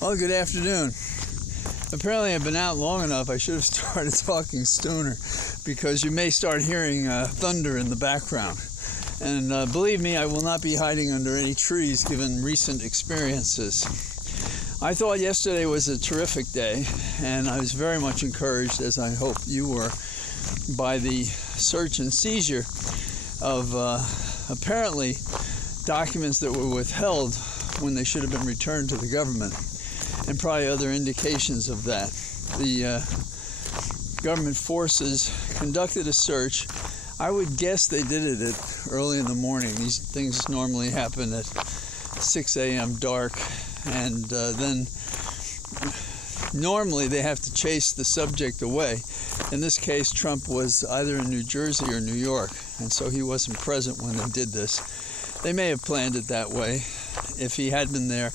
Well, good afternoon. Apparently I've been out long enough. I should have started talking sooner because you may start hearing thunder in the background. And believe me, I will not be hiding under any trees given recent experiences. I thought yesterday was a terrific day, and I was very much encouraged, as I hope you were, by the search and seizure of apparently documents that were withheld when they should have been returned to the government, and probably other indications of that. The government forces conducted a search. I would guess they did it at early in the morning. These things normally happen at 6 a.m. dark, and then normally they have to chase the subject away. In this case, Trump was either in New Jersey or New York, and so he wasn't present when they did this. They may have planned it that way. If he had been there,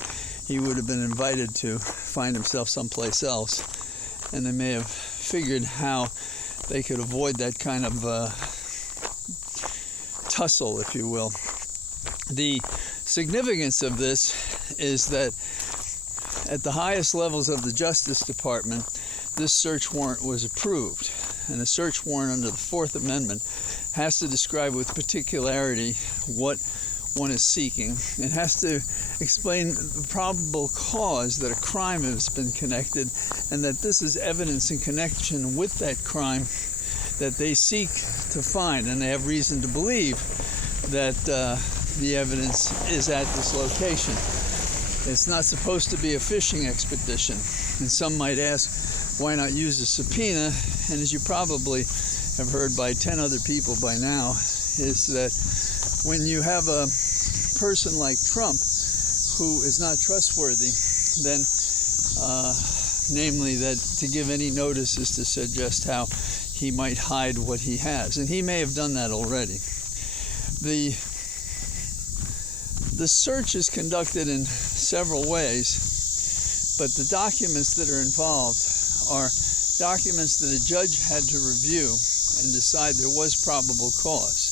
he would have been invited to find himself someplace else, and they may have figured how they could avoid that kind of tussle, if you will. The significance of this is that at the highest levels of the Justice Department, this search warrant was approved, and a search warrant under the Fourth Amendment has to describe with particularity what one is seeking. It has to explain the probable cause that a crime has been connected, and that this is evidence in connection with that crime that they seek to find, and they have reason to believe that the evidence is at this location. It's not supposed to be a fishing expedition, and some might ask, why not use a subpoena? And as you probably have heard by 10 other people by now, is that when you have a person like Trump who is not trustworthy, then namely that to give any notice is to suggest how he might hide what he has, and he may have done that already. The search is conducted in several ways, but the documents that are involved are documents that a judge had to review and decide there was probable cause.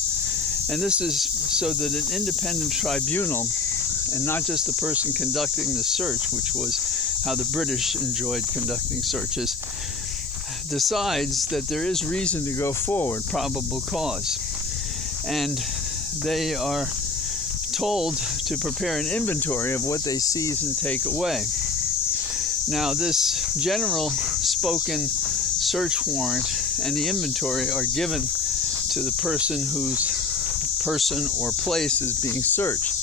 And this is so that an independent tribunal, and not just the person conducting the search, which was how the British enjoyed conducting searches, decides that there is reason to go forward, probable cause. And they are told to prepare an inventory of what they seize and take away. Now, this general spoken search warrant and the inventory are given to the person whose person or place is being searched.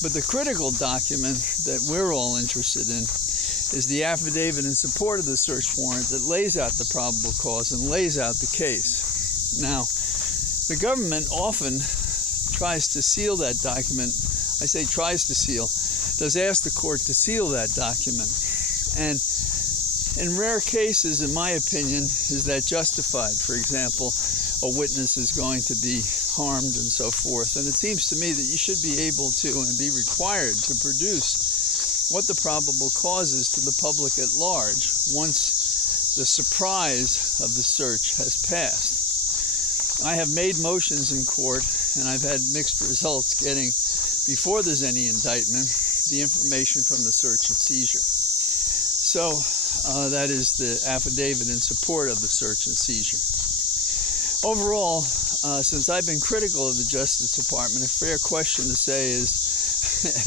But the critical document that we're all interested in is the affidavit in support of the search warrant that lays out the probable cause and lays out the case. Now, the government often tries to seal that document. I say tries to seal, does ask the court to seal that document. And in rare cases, in my opinion, is that justified. For example, a witness is going to be harmed and so forth. And it seems to me that you should be able to and be required to produce what the probable cause is to the public at large once the surprise of the search has passed. I have made motions in court, and I've had mixed results getting, before there's any indictment, the information from the search and seizure. So that is the affidavit in support of the search and seizure. Overall, since I've been critical of the Justice Department, a fair question to say is,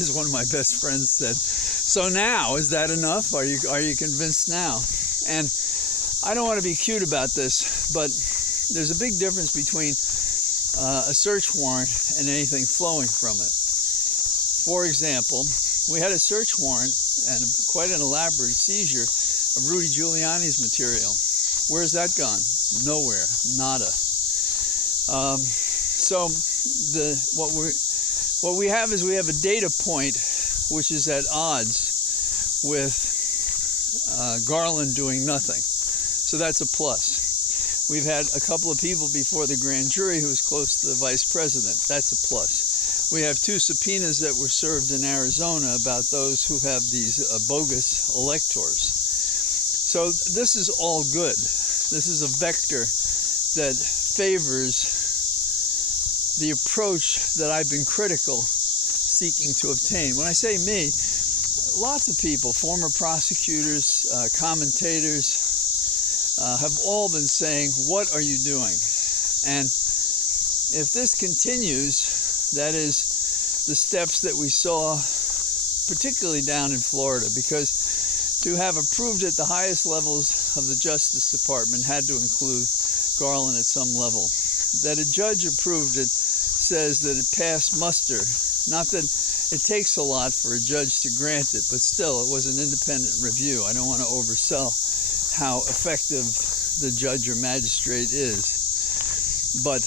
as one of my best friends said, so now, is that enough? Are you convinced now? And I don't want to be cute about this, but there's a big difference between a search warrant and anything flowing from it. For example, we had a search warrant and quite an elaborate seizure of Rudy Giuliani's material. Where's that gone? Nowhere. Nada. So what we have is we have a data point which is at odds with Garland doing nothing. So that's a plus. We've had a couple of people before the grand jury who was close to the vice president. That's a plus. We have 2 subpoenas that were served in Arizona about those who have these bogus electors. So this is all good. This is a vector that favors the approach that I've been critical seeking to obtain. When I say me, lots of people, former prosecutors, commentators, have all been saying, what are you doing? And if this continues, that is the steps that we saw, particularly down in Florida, because to have approved at the highest levels of the Justice Department had to include Garland at some level. That a judge approved it says that it passed muster. Not that it takes a lot for a judge to grant it, but still, it was an independent review. I don't want to oversell how effective the judge or magistrate is, but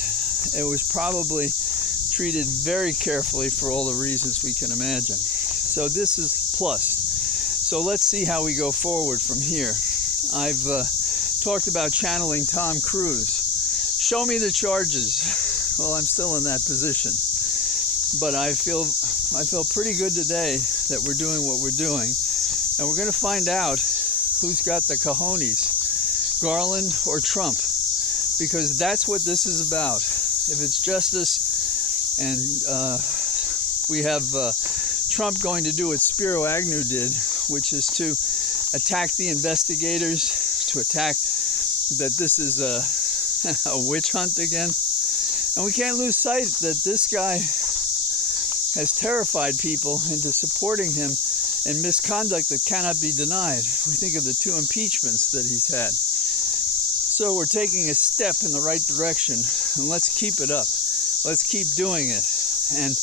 it was probably treated very carefully for all the reasons we can imagine. So this is plus. So let's see how we go forward from here. I've talked about channeling Tom Cruise. Show me the charges. Well, I'm still in that position, but I feel pretty good today that we're doing what we're doing, and we're going to find out who's got the cojones, Garland or Trump, because that's what this is about. If it's justice and we have Trump going to do what Spiro Agnew did, which is to attack the investigators, to attack that this is a witch hunt again. And we can't lose sight that this guy has terrified people into supporting him in misconduct that cannot be denied. We think of the 2 impeachments that he's had. So we're taking a step in the right direction, and let's keep it up. Let's keep doing it. And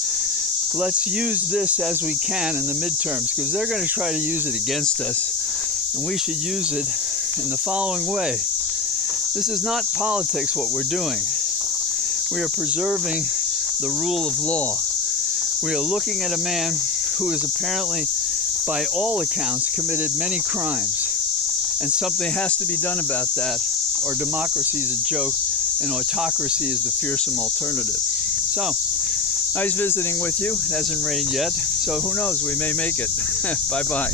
let's use this as we can in the midterms, because they're going to try to use it against us, and we should use it in the following way. This is not politics, what we're doing. We are preserving the rule of law. We are looking at a man who has apparently, by all accounts, committed many crimes, and something has to be done about that, or democracy is a joke, and autocracy is the fearsome alternative. So, nice visiting with you. It hasn't rained yet, so who knows, we may make it. Bye-bye.